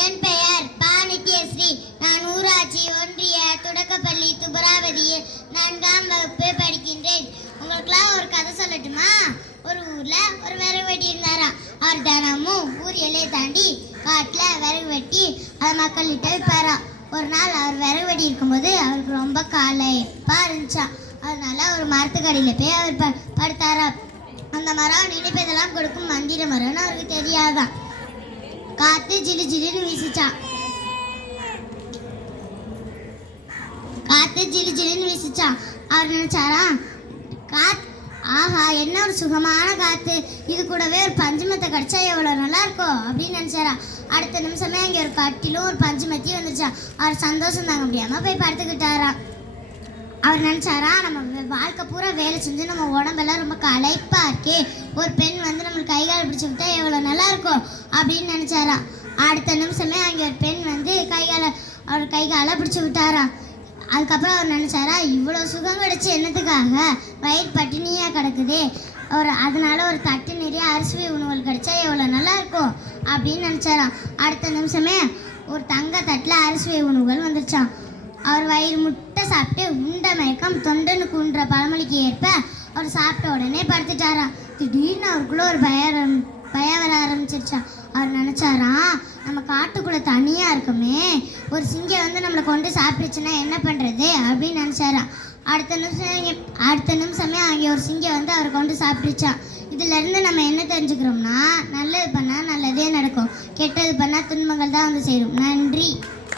என் பெயர் ப. நித்யஸ்ரீ. நான் ஊராட்சி ஒன்றிய தொடக்கப்பள்ளி துபராவதியில் 4ஆம் வகுப்பு படிக்கின்றேன். உங்களுக்குலாம் ஒரு கதை சொல்லட்டுமா? ஒரு ஊர்ல ஒரு விறகு வெட்டி இருந்தாரா. அவர் தினமும் ஊர் எல்லையை தாண்டி காட்டுல விறகு வெட்டி அதை மக்கள்கிட்ட விற்பாரா. ஒரு நாள் அவர் விறகு வெட்டி இருக்கும்போது அவருக்கு ரொம்ப காலைப்பா இருந்துச்சான். அதனால ஒரு மரத்துக்கடியில் போய் அவர் படுத்தாரா. அந்த மரம் நினைப்பதெல்லாம் கொடுக்கும் மந்திர மரம்னு அவருக்கு தெரியாதான். காத்து ஜிலு ஜிலுன்னு வீசிச்சான். அவர் நினைச்சாரா, ஆஹா என்ன ஒரு சுகமான காத்து, இது கூடவே ஒரு பஞ்சுமத்தை கடிச்சா எவ்வளவு நல்லா இருக்கும் அப்படின்னு நினைச்சாரா. அடுத்த நிமிஷமே அங்கே ஒரு கட்டிலும் ஒரு பஞ்சுமத்தியும் வந்துச்சா. அவர் சந்தோஷம் தாங்க முடியாம போய் படுத்துக்கிட்டாரா. அவர் நினைச்சாரா, நம்ம வாழ்க்கை பூரா வேலை செஞ்சு நம்ம உடம்பெல்லாம் ரொம்ப களைப்பா இருக்கே, ஒரு பெண் வந்து நம்மளுக்கு கை கால் பிடிச்சி விட்டா எவ்வளவு நல்லா இருக்கும் அப்படின்னு நினைச்சாரா. அடுத்த நிமிஷமே அங்கே ஒரு பெண் வந்து அவர் கை காலை பிடிச்சி விட்டாரா. அதுக்கப்புறம் அவர் நினைச்சாரா, இவ்வளோ சுகம் கிடைச்சி என்னத்துக்காக, வயிறு பட்டினியா கிடக்குதே, அதனால ஒரு தட்டு நிறைய அரிசி உணவுகள் கிடைச்சா எவ்வளோ நல்லா இருக்கும் அப்படின்னு நினைச்சாராம். அடுத்த நிமிஷமே ஒரு தங்க தட்டில் அரிசி உணவுகள் வந்துருச்சான். அவர் வயிறு முட்டை சாப்பிட்டு உண்ட மயக்கம் தொண்டனு கூன்ற பழமொழிக்கு ஏற்ப அவர் சாப்பிட்ட உடனே படுத்துட்டாராம். திடீர்னு அவருக்குள்ள ஒரு பயம் வர ஆரம்பிச்சிருச்சான். அவர் நினைச்சாராம், நம்ம காட்டுக்குள்ள தனியா இருக்குமே, ஒரு சிங்கம் வந்து நம்மளை கொண்டு சாப்பிடுச்சுன்னா என்ன பண்றது அப்படின்னு நினைச்சாராம். அடுத்த நிமிஷமே அங்கே ஒரு சிங்கம் வந்து அவரை கொண்டு சாப்பிட்டுச்சான். இதுல இருந்து நம்ம என்ன தெரிஞ்சுக்கிறோம்னா, நல்லது பண்ணா நல்லதே நடக்கும், கெட்டது பண்ணா துன்பங்கள் தான் வந்து சேரும். நன்றி.